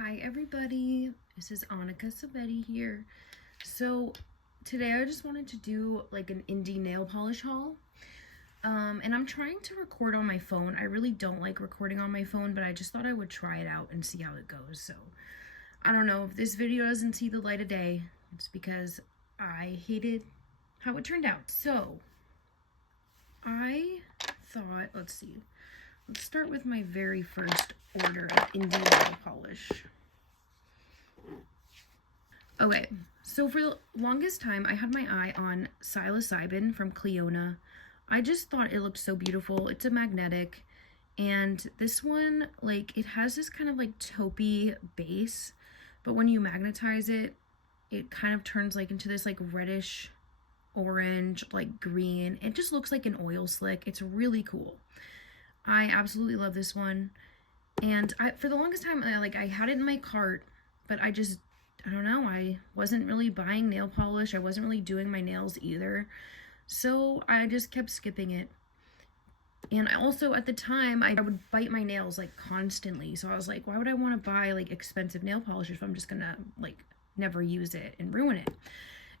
Hi everybody, this is annikacivettiartistry here. So today I just wanted to do like an indie nail polish haul. And I'm trying to record on my phone. I really don't like recording on my phone, but I just thought I would try it out and see how it goes. So I don't know if this video doesn't see the light of day, it's because I hated how it turned out. So I thought, let's start with my very first order of indie nail polish. Okay, so for the longest time, I had my eye on psilocybin from Clionadh. I just thought it looked so beautiful. It's a magnetic, and this one, like, it has this kind of like taupey base, but when you magnetize it, it kind of turns like into this like reddish orange, like green. It just looks like an oil slick. It's really cool. I absolutely love this one. And for the longest time, I had it in my cart, but I don't know, I wasn't really buying nail polish. I wasn't really doing my nails either. So I just kept skipping it. And I also, at the time, I would bite my nails like constantly. So I was like, why would I want to buy like expensive nail polish if I'm just gonna like never use it and ruin it?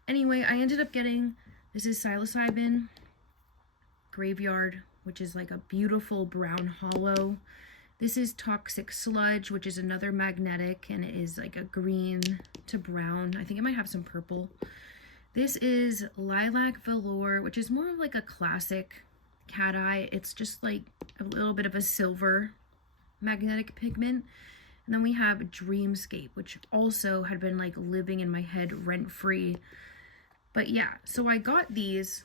Anyway, I ended up getting, this is psilocybin Graveyard, which is like a beautiful brown hollow. This is Toxic Sludge, which is another magnetic, and it is like a green to brown. I think it might have some purple. This is Lilac Velour, which is more of like a classic cat eye. It's just like a little bit of a silver magnetic pigment. And then we have Dreamscape, which also had been like living in my head rent-free. But yeah, so I got these,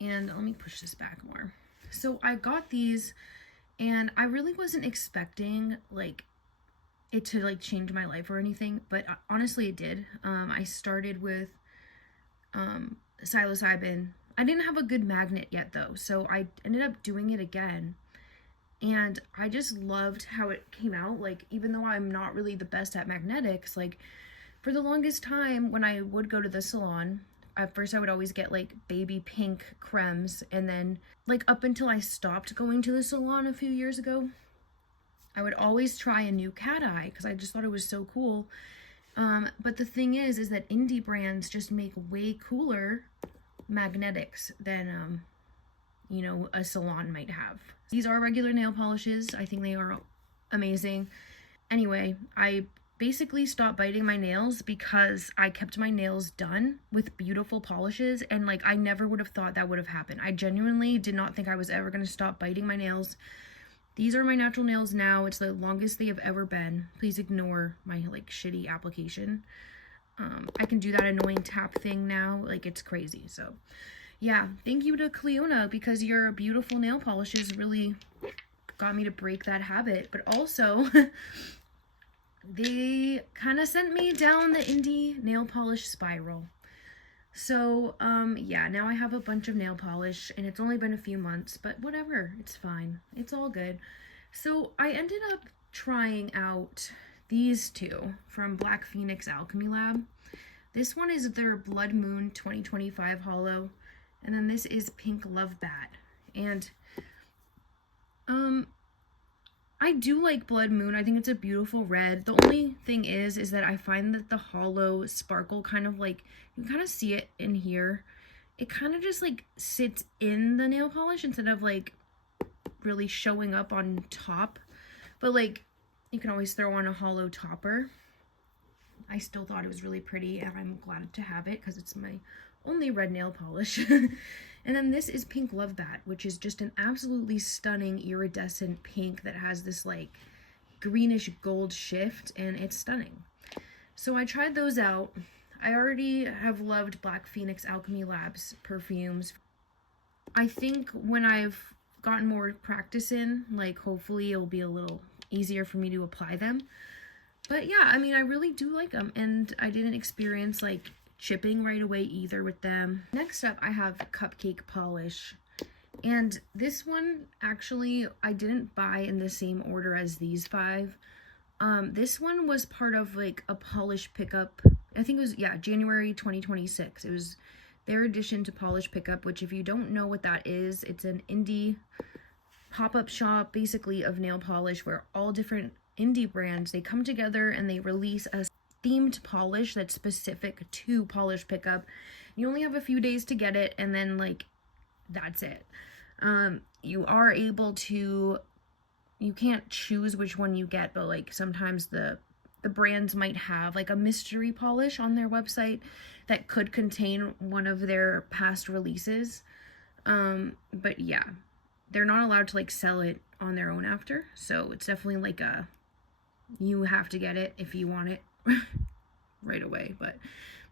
and let me push this back more. So I got these, and I really wasn't expecting like it to like change my life or anything, but honestly it did. I started with psilocybin. I didn't have a good magnet yet though, so I ended up doing it again, and I just loved how it came out. Like, even though I'm not really the best at magnetics, like for the longest time when I would go to the salon, at first I would always get like baby pink cremes, and then like up until I stopped going to the salon a few years ago, I would always try a new cat eye because I just thought it was so cool. But the thing is that indie brands just make way cooler magnetics than you know, a salon might have. These are regular nail polishes. I think they are amazing. Anyway, I basically stopped biting my nails because I kept my nails done with beautiful polishes, and like I never would have thought that would have happened. I genuinely did not think I was ever going to stop biting my nails. These are my natural nails now. It's the longest they have ever been. Please ignore my like shitty application. I can do that annoying tap thing now. Like, it's crazy. So yeah, thank you to Clionadh, because your beautiful nail polishes really got me to break that habit. But also they kind of sent me down the indie nail polish spiral. So yeah, now I have a bunch of nail polish, and it's only been a few months, but whatever, it's fine, it's all good. So I ended up trying out these two from Black Phoenix Alchemy Lab. This one is their Blood Moon 2025 Holo, and then this is Pink Love Bat. And I do like Blood Moon. I think it's a beautiful red. The only thing is that I find that the hollow sparkle kind of like, you can kind of see it in here. It kind of just like sits in the nail polish instead of like really showing up on top. But like, you can always throw on a hollow topper. I still thought it was really pretty, and I'm glad to have it because it's my only red nail polish. And then this is Pink Love Bat, which is just an absolutely stunning iridescent pink that has this like greenish gold shift, and it's stunning. So I tried those out. I already have loved Black Phoenix Alchemy Labs perfumes. I think when I've gotten more practice in, like, hopefully it'll be a little easier for me to apply them. But yeah, I mean, I really do like them, and I didn't experience like chipping right away either with them. Next up, I have Cupcake Polish, and this one actually I didn't buy in the same order as these five. This one was part of like a polish pickup. I think it was, yeah, January 2026. It was their addition to Polish Pickup, which, if you don't know what that is, it's an indie pop-up shop basically of nail polish where all different indie brands, they come together and they release a themed polish that's specific to polish pickup. You only have a few days to get it, and then like that's it. You are able to, you can't choose which one you get, but like sometimes the brands might have like a mystery polish on their website that could contain one of their past releases. But yeah, they're not allowed to like sell it on their own after, so it's definitely like a, you have to get it if you want it right away. But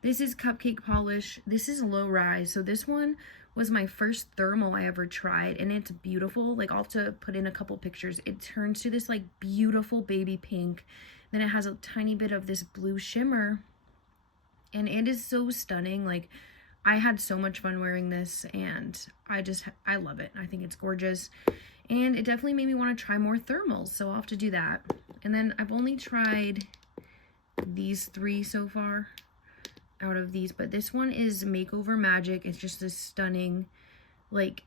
this is Cupcake Polish. This is low rise, so this one was my first thermal I ever tried, and it's beautiful. Like, I'll have to put in a couple pictures. It turns to this like beautiful baby pink, then it has a tiny bit of this blue shimmer, and it is so stunning. Like, I had so much fun wearing this, and I love it. I think it's gorgeous, and it definitely made me want to try more thermals, so I'll have to do that. And then I've only tried these 3 so far out of these, but this one is Makeover Magic. It's just this stunning, like,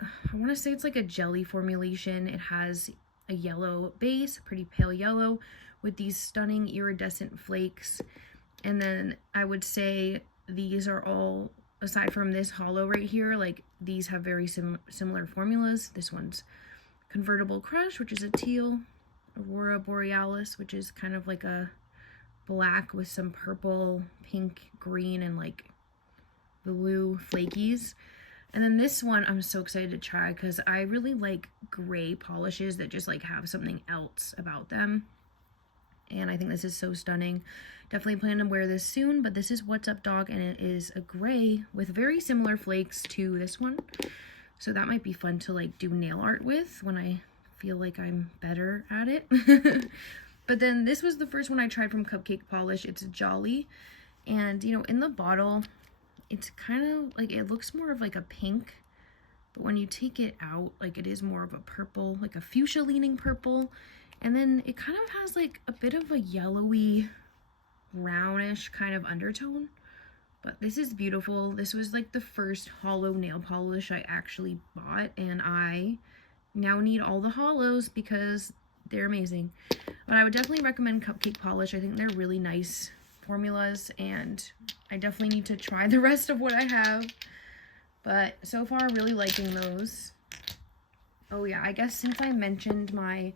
I want to say it's like a jelly formulation. It has a yellow base, a pretty pale yellow, with these stunning iridescent flakes. And then I would say these are all, aside from this hollow right here, like these have very similar formulas. This one's Convertible Crush, which is a teal, Aurora Borealis, which is kind of like a black with some purple, pink, green, and like blue flakies. And then this one I'm so excited to try because I really like gray polishes that just like have something else about them. And I think this is so stunning. Definitely plan to wear this soon, but this is What's Up Dog, and it is a gray with very similar flakes to this one. So that might be fun to like do nail art with when I feel like I'm better at it. But then this was the first one I tried from Cupcake Polish. It's Jolly, and you know, in the bottle it's kind of like, it looks more of like a pink, but when you take it out, like it is more of a purple, like a fuchsia leaning purple. And then it kind of has like a bit of a yellowy, brownish kind of undertone. But this is beautiful. This was like the first hollow nail polish I actually bought, and I now need all the hollows because they're amazing. But I would definitely recommend Cupcake Polish. I think they're really nice formulas, and I definitely need to try the rest of what I have. But so far, really liking those. Oh yeah, I guess since I mentioned my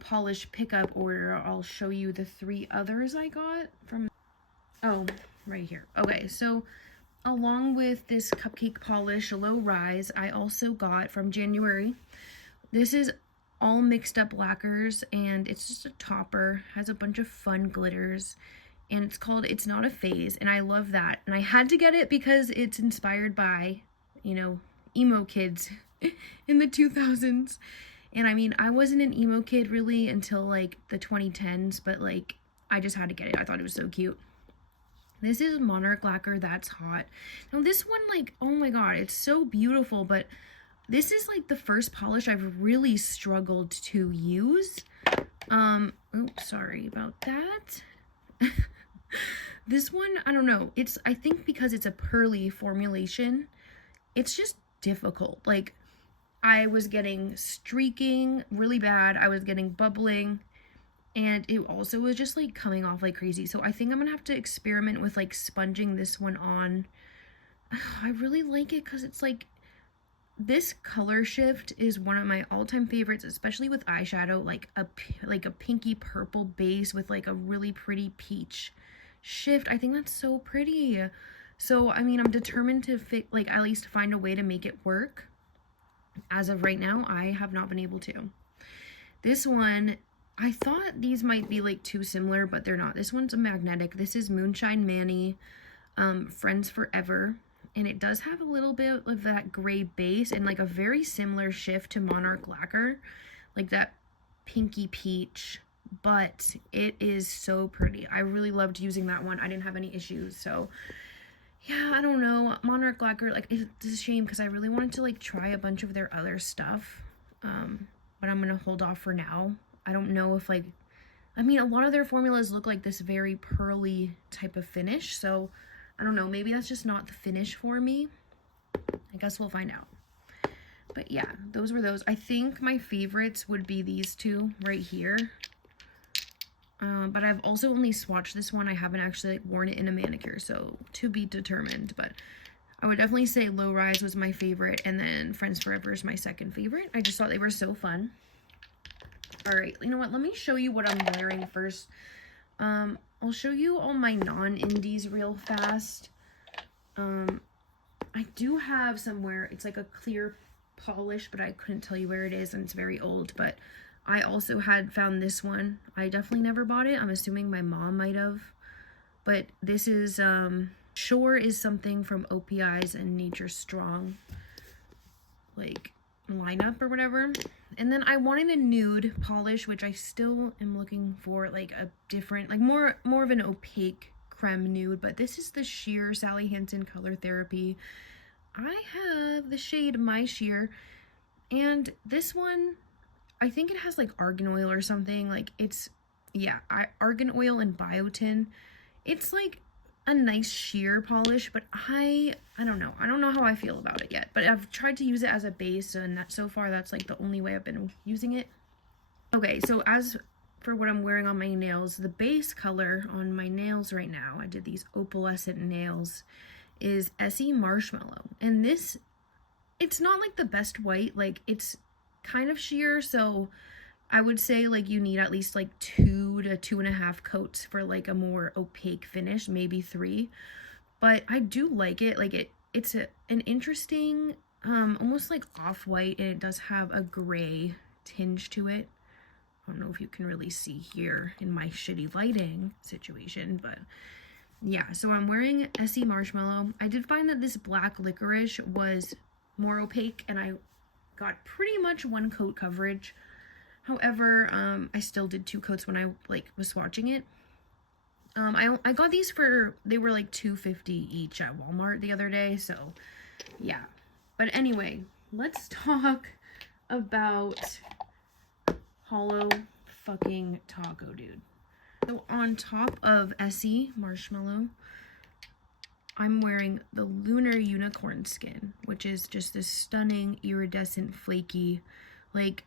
polish pickup order, I'll show you the 3 others I got from, oh, right here. Okay, so along with this Cupcake Polish low rise, I also got from January, this is all Mixed Up Lacquers, and it's just a topper, has a bunch of fun glitters, and it's called It's Not a Phase, and I love that. And I had to get it because it's inspired by, you know, emo kids in the 2000s. And I mean, I wasn't an emo kid really until like the 2010s, but like I just had to get it. I thought it was so cute. This is Monarch Lacquer That's Hot. Now this one, like, oh my god, it's so beautiful, but this is like the first polish I've really struggled to use. Oops, sorry about that. This one, I don't know. I think because it's a pearly formulation, it's just difficult. Like, I was getting streaking really bad. I was getting bubbling, and it also was just like coming off like crazy. So I think I'm gonna have to experiment with like sponging this one on. I really like it because it's like, this color shift is one of my all-time favorites, especially with eyeshadow, like a pinky purple base with like a really pretty peach shift. I think that's so pretty. So I mean, I'm determined to like at least find a way to make it work. As of right now, I have not been able to. This one, I thought these might be like too similar, but they're not. This one's a magnetic. This is Moonshine Manny, Friends Forever, and it does have a little bit of that gray base and like a very similar shift to Monarch Lacquer, like that pinky peach, but it is so pretty. I really loved using that one. I didn't have any issues, so yeah, I don't know. Monarch Lacquer, like, it's a shame because I really wanted to like try a bunch of their other stuff, but I'm gonna hold off for now. I don't know if like, I mean, a lot of their formulas look like this very pearly type of finish, so I don't know, maybe that's just not the finish for me. I guess we'll find out. But yeah, those were those. I think my favorites would be these two right here. But I've also only swatched this one. I haven't actually like worn it in a manicure, so to be determined. But I would definitely say Low Rise was my favorite, and then Friends Forever is my second favorite. I just thought they were so fun. Alright, you know what? Let me show you what I'm wearing first. I'll show you all my non-indies real fast. I do have somewhere, it's like a clear polish, but I couldn't tell you where it is, and it's very old. But I also had found this one. I definitely never bought it. I'm assuming my mom might have. But this is, Shore is something from OPI's and Nature Strong, like, lineup or whatever. And then I wanted a nude polish, which I still am looking for, like, a different, like, more of an opaque creme nude. But this is the Sheer Sally Hansen Color Therapy. I have the shade My Sheer, and this one, I think it has, like, argan oil or something. Like, it's, yeah, argan oil and biotin. It's, like, a nice sheer polish, but I don't know. I don't know how I feel about it yet, but I've tried to use it as a base, and so far that's like the only way I've been using it. Okay, so as for what I'm wearing on my nails, the base color on my nails right now, I did these opalescent nails, is Essie Marshmallow. And this, it's not like the best white, like it's kind of sheer, so I would say like you need at least like 2 to 2.5 coats for like a more opaque finish, maybe 3. But I do like it. Like it's an interesting, almost like off-white, and it does have a gray tinge to it. I don't know if you can really see here in my shitty lighting situation, but yeah. So I'm wearing Essie Marshmallow. I did find that this black licorice was more opaque, and I got pretty much 1 coat coverage. However, I still did 2 coats when I like was swatching it. I got these for, they were like $2.50 each at Walmart the other day, so yeah. But anyway, let's talk about Holo fucking Taco, dude. So on top of Essie Marshmallow, I'm wearing the Lunar Unicorn Skin, which is just this stunning iridescent flaky, like,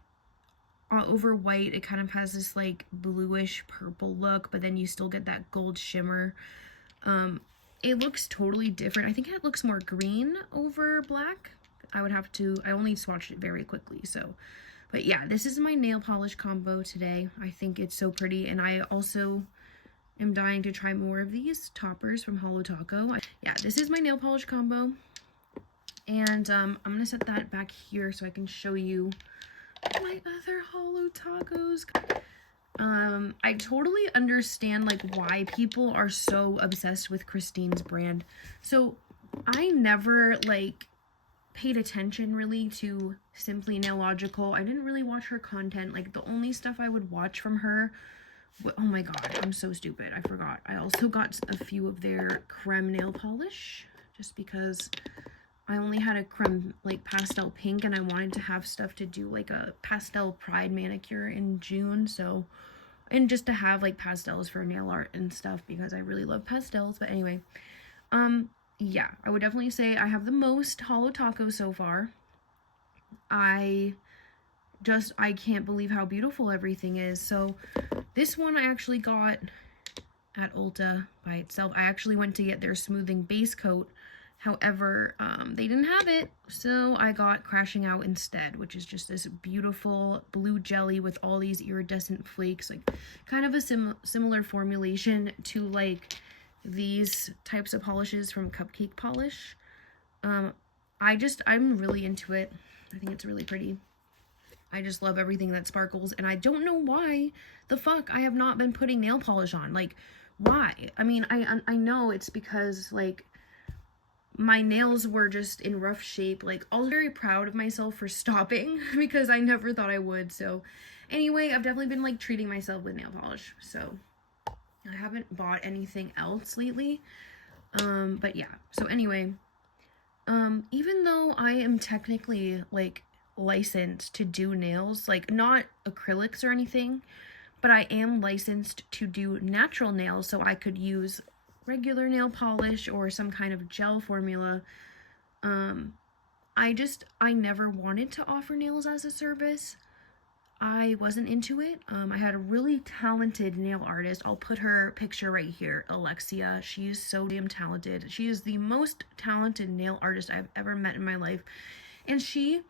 over white. It kind of has this like bluish purple look, but then you still get that gold shimmer. It looks totally different. I think it looks more green over black. I only swatched it very quickly, so. But yeah, this is my nail polish combo today. I think it's so pretty, and I also am dying to try more of these toppers from Holo Taco. Yeah, this is my nail polish combo, and I'm gonna set that back here so I can show you my other Holo Tacos. I totally understand like why people are so obsessed with Christine's brand. So I never like paid attention really to Simply Nailogical. I didn't really watch her content. Like the only stuff I would watch from her, oh my god, I'm so stupid, I forgot. I also got a few of their creme nail polish just because I only had a creme like pastel pink, and I wanted to have stuff to do like a pastel pride manicure in June, so, and just to have like pastels for nail art and stuff because I really love pastels. But anyway, yeah, I would definitely say I have the most Holo Taco so far. I can't believe how beautiful everything is. So this one I actually got at Ulta by itself. I actually went to get their smoothing base coat. However, they didn't have it, so I got Crashing Out instead, which is just this beautiful blue jelly with all these iridescent flakes, like kind of a similar formulation to like these types of polishes from Cupcake Polish. I'm really into it. I think it's really pretty. I just love everything that sparkles, and I don't know why the fuck I have not been putting nail polish on. Like, why? I mean, I know it's because like my nails were just in rough shape. Like, I was very proud of myself for stopping because I never thought I would. So anyway, I've definitely been like treating myself with nail polish, so I haven't bought anything else lately. But yeah, so anyway, even though I am technically like licensed to do nails, like not acrylics or anything, but I am licensed to do natural nails, so I could use regular nail polish or some kind of gel formula. I I never wanted to offer nails as a service. I wasn't into it. I had a really talented nail artist. I'll put her picture right here, Alexia. She is so damn talented. She is the most talented nail artist I've ever met in my life. And she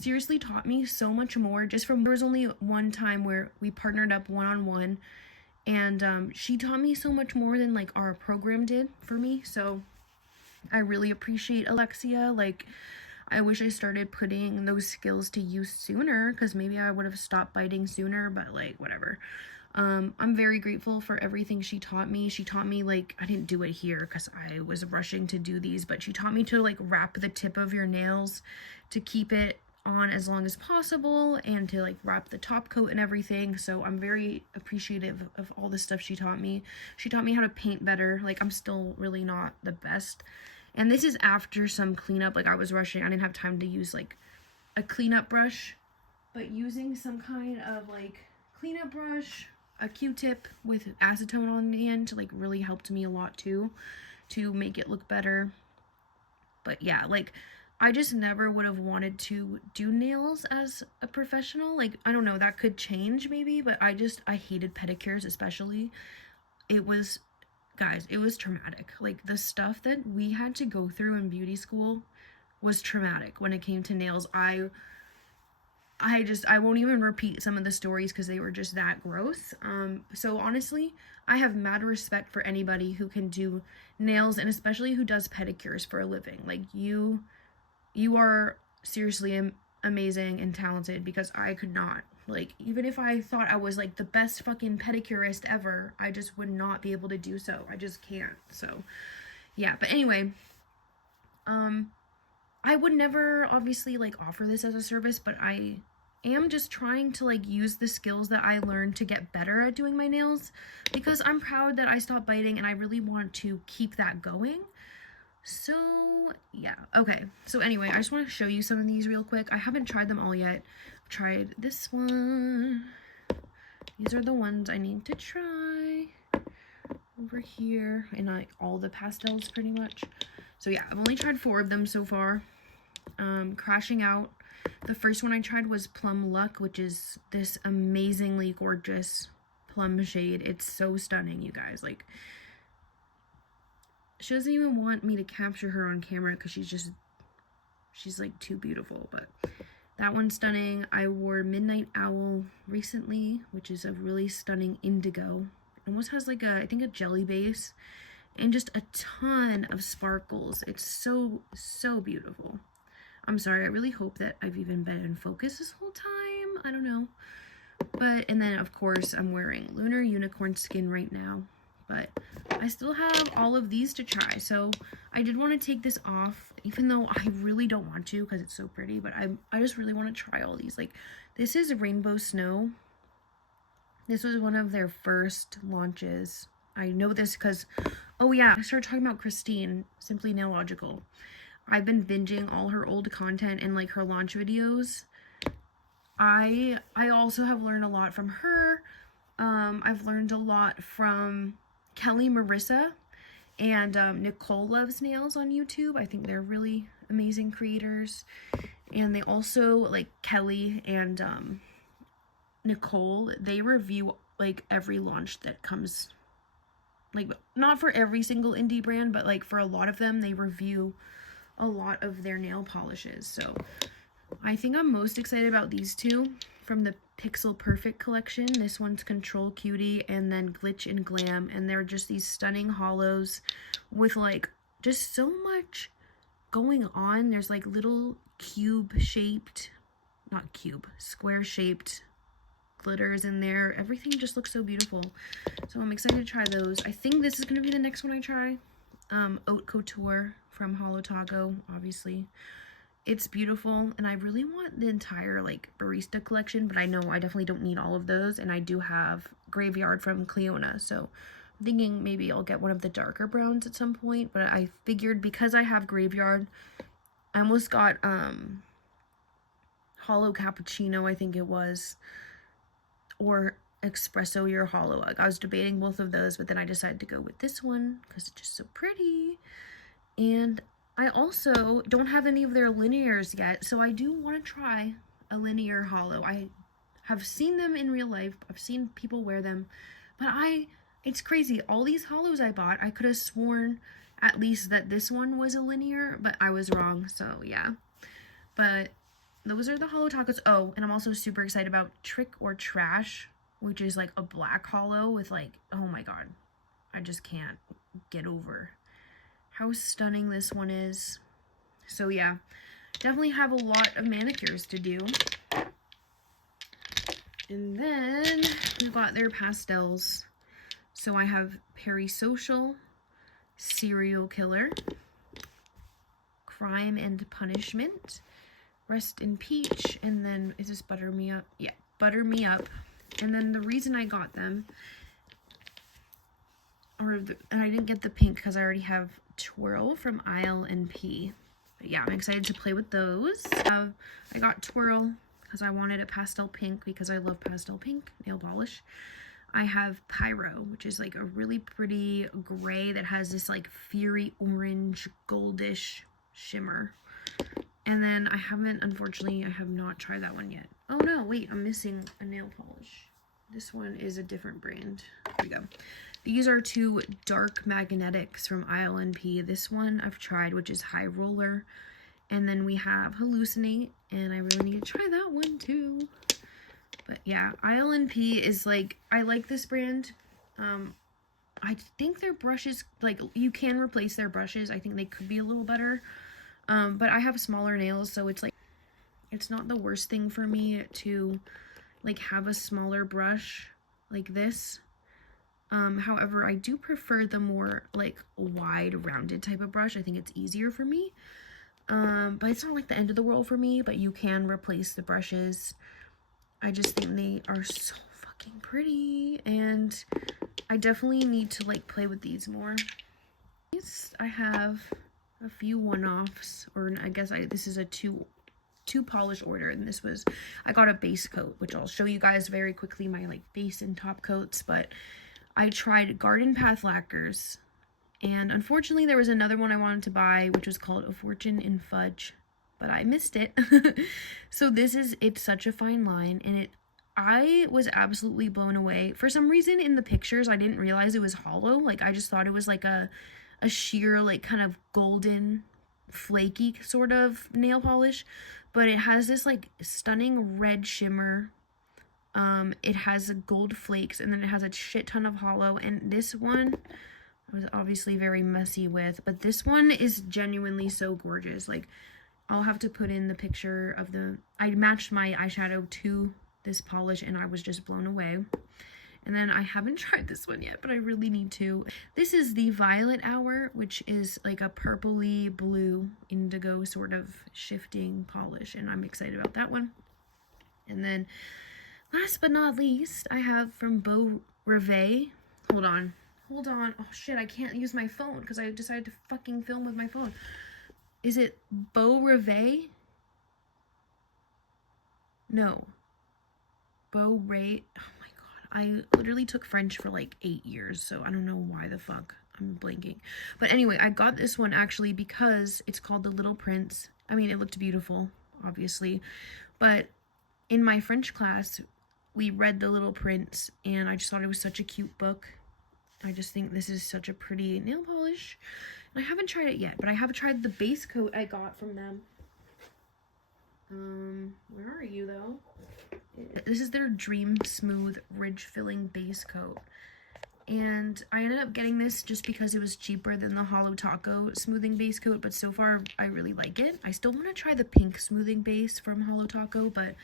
seriously taught me so much more just from, there was only one time where we partnered up one-on-one, and she taught me so much more than like our program did for me. So I really appreciate Alexia. Like, I wish I started putting those skills to use sooner, because maybe I would have stopped biting sooner, but like, whatever. I'm very grateful for everything she taught me. She taught me, like, I didn't do it here because I was rushing to do these, but she taught me to like wrap the tip of your nails to keep it on as long as possible, and to like wrap the top coat and everything. So I'm very appreciative of all the stuff she taught me. She taught me how to paint better. Like, I'm still really not the best. And this is after some cleanup. Like, I was rushing. I didn't have time to use like a cleanup brush, but using some kind of like cleanup brush, a Q-tip with acetone on the end, like really helped me a lot too, to make it look better. But yeah, like, I just never would have wanted to do nails as a professional. Like, I don't know, that could change maybe, but I hated pedicures especially. It was, guys, it was traumatic. Like, the stuff that we had to go through in beauty school was traumatic when it came to nails. I won't even repeat some of the stories because they were just that gross. So honestly, I have mad respect for anybody who can do nails, and especially who does pedicures for a living. Like, you are seriously amazing and talented, because I could not. Like, even if I thought I was like the best fucking pedicurist ever, I just would not be able to do so. I just can't. So yeah, but anyway, I would never obviously like offer this as a service, but I am just trying to like use the skills that I learned to get better at doing my nails, because I'm proud that I stopped biting and I really want to keep that going. So yeah, okay, so anyway, I just want to show you some of these real quick. I haven't tried them all yet. I've tried this one. These are the ones I need to try over here, and like all the pastels pretty much. So yeah, I've only tried 4 of them so far. Crashing Out, the first one I tried was Plum Luck, which is this amazingly gorgeous plum shade. It's so stunning, you guys. Like, she doesn't even want me to capture her on camera because she's like too beautiful. But that one's stunning. I wore Midnight Owl recently, which is a really stunning indigo. It almost has like I think a jelly base, and just a ton of sparkles. It's so beautiful. I'm sorry, I really hope that I've even been in focus this whole time. I don't know. But, and then of course I'm wearing Lunar Unicorn Skin right now, but I still have all of these to try. So I did want to take this off, even though I really don't want to because it's so pretty, but I just really want to try all these. Like, this is Rainbow Snow. This was one of their first launches. I know this because, oh yeah, I started talking about Christine, Simply Nailogical. I've been binging all her old content and like her launch videos. I also have learned a lot from her. I've learned a lot from Kelly Marissa and Nicole Loves Nails on YouTube. I think they're really amazing creators. And they also, like, Kelly and Nicole, they review like every launch that comes, like, not for every single indie brand, but like for a lot of them, they review a lot of their nail polishes. So I think I'm most excited about these two from the Pixel Perfect collection. This one's Control Cutie and then Glitch and Glam, and they're just these stunning hollows with like just so much going on. There's like little square shaped glitters in there. Everything just looks so beautiful. So I'm excited to try those. I think this is going to be the next one I try. Haute Couture from Holo Taco, obviously. It's beautiful, and I really want the entire like barista collection, but I know I definitely don't need all of those, and I do have Graveyard from Clionadh, so I'm thinking maybe I'll get one of the darker browns at some point. But I figured because I have Graveyard, I almost got Holo Cappuccino, I think it was, or Espresso Your Holo. Like, I was debating both of those, but then I decided to go with this one because it's just so pretty. And I also don't have any of their linears yet, so I do want to try a linear holo. I have seen them in real life. I've seen people wear them, but it's crazy. All these holos I bought, I could have sworn at least that this one was a linear, but I was wrong, so yeah. But those are the Holo Tacos. Oh, and I'm also super excited about Trick or Trash, which is like a black holo with like, oh my god, I just can't get over how stunning this one is. So yeah, definitely have a lot of manicures to do. And then we've got their pastels. So I have Perisocial, Serial Killer, Crime and Punishment, Rest in Peach, and then, is this Butter Me Up? Yeah, Butter Me Up. And then the reason I got them, and I didn't get the pink because I already have Twirl from ILNP. But yeah, I'm excited to play with those. I got Twirl because I wanted a pastel pink because I love pastel pink nail polish. I have Pyro, which is like a really pretty gray that has this like fiery orange goldish shimmer. And then unfortunately, I have not tried that one yet. Oh no, wait, I'm missing a nail polish. This one is a different brand. Here we go. These are two dark magnetics from ILNP. This one I've tried, which is High Roller. And then we have Hallucinate, and I really need to try that one too. But yeah, ILNP is like, I like this brand. I think their brushes, like, you can replace their brushes. I think they could be a little better. But I have smaller nails, so it's like, it's not the worst thing for me to like have a smaller brush like this. However, I do prefer the more like wide rounded type of brush. I think it's easier for me. But it's not like the end of the world for me, but you can replace the brushes. I just think they are so fucking pretty, and I definitely need to like play with these more. I have a few one-offs, or I guess this is a two polish order, and this was, I got a base coat, which I'll show you guys very quickly, my like base and top coats. But I tried Garden Path Lacquers, and unfortunately there was another one I wanted to buy, which was called A Fortune in Fudge, but I missed it. So it's such a fine line, and I was absolutely blown away. For some reason in the pictures I didn't realize it was hollow. Like, I just thought it was like a sheer like kind of golden flaky sort of nail polish, but it has this like stunning red shimmer. It has gold flakes, and then it has a shit ton of hollow. And this one I was obviously very messy with, but this one is genuinely so gorgeous. Like, I'll have to put in the picture of I matched my eyeshadow to this polish, and I was just blown away. And then I haven't tried this one yet, but I really need to. This is the Violet Hour, which is like a purpley blue indigo sort of shifting polish, and I'm excited about that one. And then last but not least, I have from Beaux Rêves. Hold on. Oh shit, I can't use my phone because I decided to fucking film with my phone. Is it Beaux Rêves? No. Beaux Rêves. Oh my god. I literally took French for like 8 years, so I don't know why the fuck I'm blanking. But anyway, I got this one actually because it's called The Little Prince. I mean, it looked beautiful, obviously. But in my French class, we read The Little Prince, and I just thought it was such a cute book. I just think this is such a pretty nail polish. I haven't tried it yet, but I have tried the base coat I got from them. Where are you though? This is their Dream Smooth Ridge Filling base coat. And I ended up getting this just because it was cheaper than the Holo Taco smoothing base coat, but so far I really like it. I still want to try the pink smoothing base from Holo Taco, but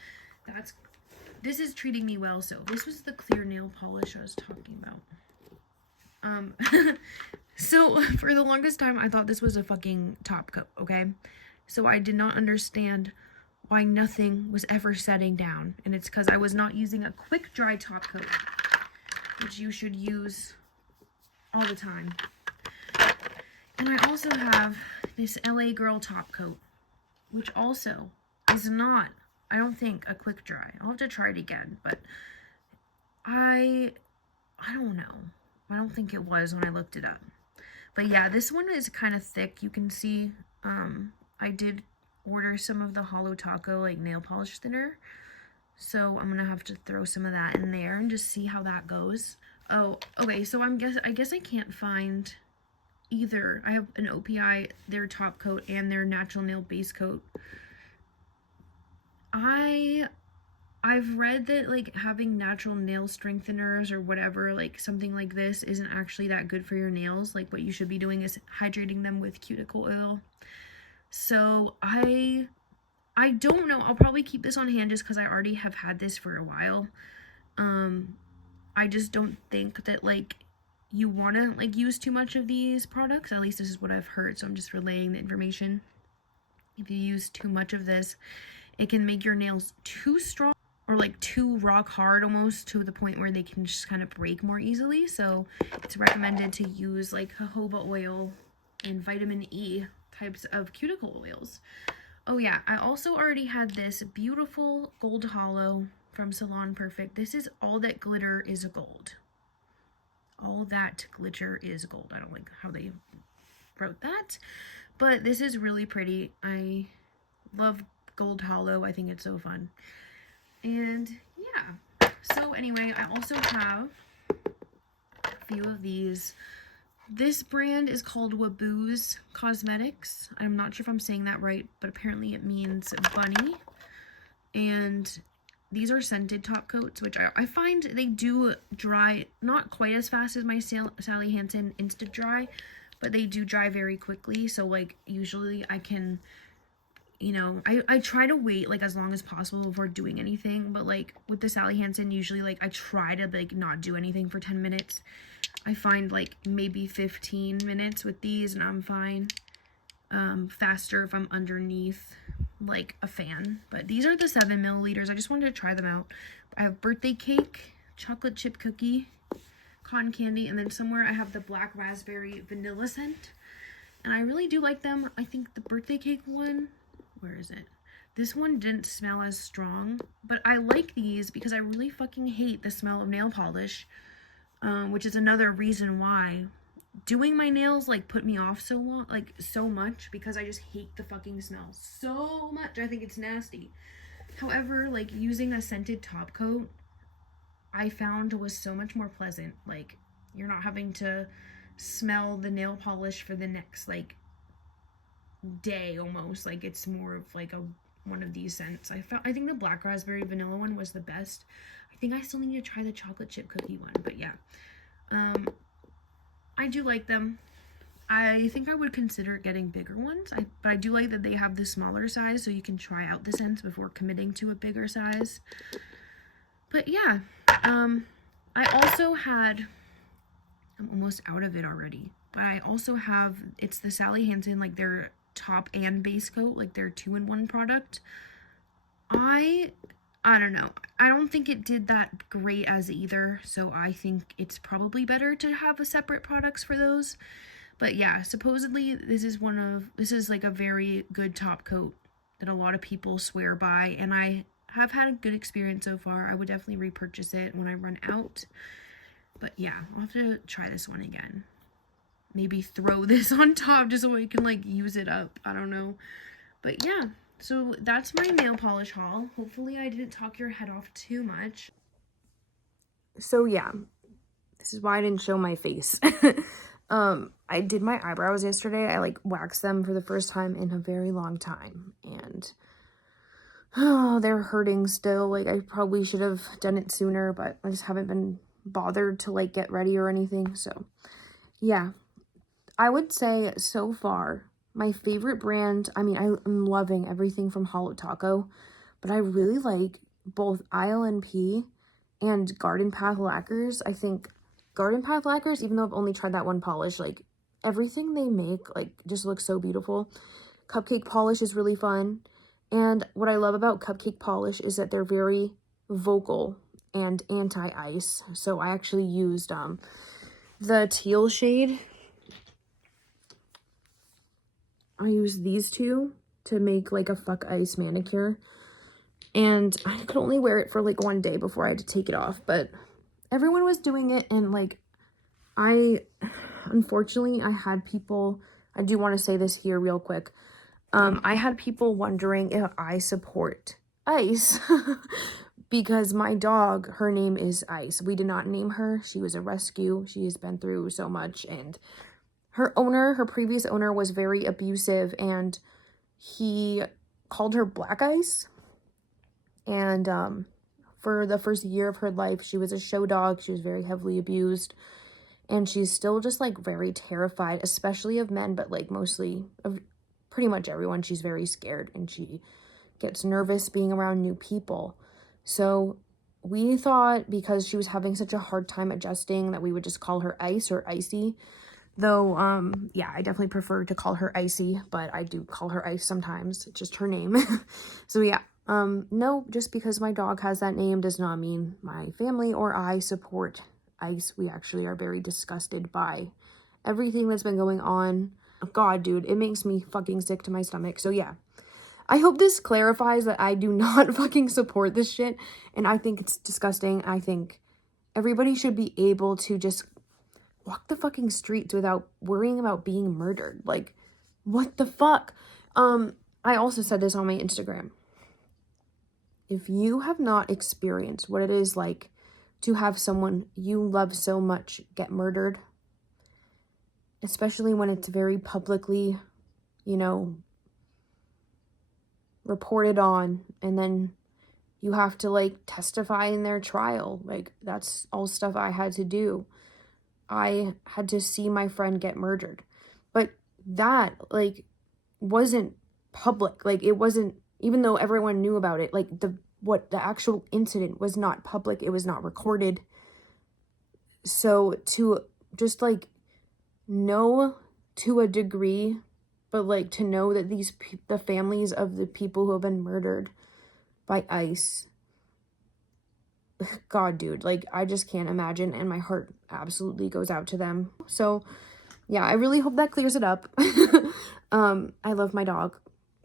this is treating me well. So this was the clear nail polish I was talking about. So for the longest time, I thought this was a fucking top coat, okay? So I did not understand why nothing was ever setting down. And it's because I was not using a quick dry top coat, which you should use all the time. And I also have this LA Girl top coat, which also is not, I don't think, a quick dry. I'll have to try it again, but I don't know. I don't think it was when I looked it up. But yeah, this one is kind of thick. You can see I did order some of the Holo Taco, like, nail polish thinner. So I'm gonna have to throw some of that in there and just see how that goes. Oh, okay, so I guess I can't find either. I have an OPI, their top coat, and their natural nail base coat. I've read that, like, having natural nail strengtheners or whatever, like something like this, isn't actually that good for your nails. Like, what you should be doing is hydrating them with cuticle oil. So I don't know. I'll probably keep this on hand just because I already have had this for a while. I just don't think that, like, you want to, like, use too much of these products. At least this is what I've heard, so I'm just relaying the information. If you use too much of this, it can make your nails too strong or, like, too rock hard, almost to the point where they can just kind of break more easily. So it's recommended to use, like, jojoba oil and vitamin E types of cuticle oils. Oh yeah, I also already had this beautiful gold hollow from Salon Perfect. This is All That Glitter Is Gold. All That Glitter Is Gold. I don't like how they wrote that, but this is really pretty. I love gold hollow. I think it's so fun. And yeah, so anyway, I also have a few of these. This brand is called Waabooz Cosmetics. I'm not sure if I'm saying that right, but apparently it means bunny. And these are scented top coats, which I find they do dry not quite as fast as my Sally Hansen Instant Dry, but they do dry very quickly. So, like, usually I can, you know, I try to wait, like, as long as possible before doing anything. But, like, with the Sally Hansen, usually, like, I try to, like, not do anything for 10 minutes. I find, like, maybe 15 minutes with these and I'm fine. Faster if I'm underneath, like, a fan. But these are the 7 milliliters. I just wanted to try them out. I have birthday cake, chocolate chip cookie, cotton candy, and then somewhere I have the black raspberry vanilla scent. And I really do like them. I think the birthday cake one, where is it? This one didn't smell as strong, but I like these because I really fucking hate the smell of nail polish. Which is another reason why doing my nails, like, put me off so long, like, so much, because I just hate the fucking smell so much. I think it's nasty. However, like, using a scented top coat, I found was so much more pleasant. Like, you're not having to smell the nail polish for the next, like, day almost. Like, it's more of, like, one of these scents. I think the black raspberry vanilla one was the best. I think I still need to try the chocolate chip cookie one, but yeah. I do like them. I think I would consider getting bigger ones, but I do like that they have the smaller size so you can try out the scents before committing to a bigger size. But yeah, I also had, I'm almost out of it already, but I also have, it's the Sally Hansen, like, their top and base coat, like their 2-in-1 product. I don't know. I don't think it did that great as either, so I think it's probably better to have a separate products for those. But yeah, supposedly this is like a very good top coat that a lot of people swear by, and I have had a good experience so far. I would definitely repurchase it when I run out. But yeah, I'll have to try this one again. Maybe throw this on top just so I can, like, use it up. I don't know. But yeah. So that's my nail polish haul. Hopefully I didn't talk your head off too much. So yeah, this is why I didn't show my face. I did my eyebrows yesterday. I, like, waxed them for the first time in a very long time. And oh, they're hurting still. Like, I probably should have done it sooner, but I just haven't been bothered to, like, get ready or anything. So yeah, I would say so far, my favorite brand, I mean, I'm loving everything from Holo Taco, but I really like both ILNP and Garden Path Lacquers. I think Garden Path Lacquers, even though I've only tried that one polish, like, everything they make, like, just looks so beautiful. Cupcake Polish is really fun. And what I love about Cupcake Polish is that they're very vocal and anti-ice. So I actually used the teal shade. I used these two to make, like, a fuck ice manicure. And I could only wear it for, like, 1 day before I had to take it off. But everyone was doing it, and, like, unfortunately, I had people, I do want to say this here real quick. I had people wondering if I support Ice because my dog, her name is Ice. We did not name her. She was a rescue. She has been through so much, and her previous owner was very abusive, and he called her Black Ice. And for the first year of her life, she was a show dog. She was very heavily abused, and she's still just like very terrified, especially of men, but like mostly of pretty much everyone. She's very scared, and she gets nervous being around new people. So we thought, because she was having such a hard time adjusting, that we would just call her Ice or Icy. Though, yeah, I definitely prefer to call her Icy, but I do call her Ice sometimes. It's just her name. So yeah, no, just because my dog has that name does not mean my family or I support Ice. We actually are very disgusted by everything that's been going on. God, dude, it makes me fucking sick to my stomach. So yeah, I hope this clarifies that I do not fucking support this shit, and I think it's disgusting. I think everybody should be able to just walk the fucking streets without worrying about being murdered. Like, what the fuck? I also said this on my Instagram. If you have not experienced what it is like to have someone you love so much get murdered, especially when it's very publicly, you know, reported on, and then you have to like testify in their trial. Like, that's all stuff I had to do. I had to see my friend get murdered. But that, like, wasn't public. Like, it wasn't, even though everyone knew about it, like, the actual incident was not public. It was not recorded. So to just, like, know to a degree, but, like, to know that the families of the people who have been murdered by ICE, God, dude, like, I just can't imagine, and my heart absolutely goes out to them. So, yeah, I really hope that clears it up. I love my dog.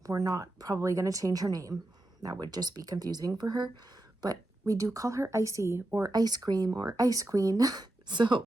We're not probably going to change her name. That would just be confusing for her. But we do call her Icy, or Ice Cream, or Ice Queen. So,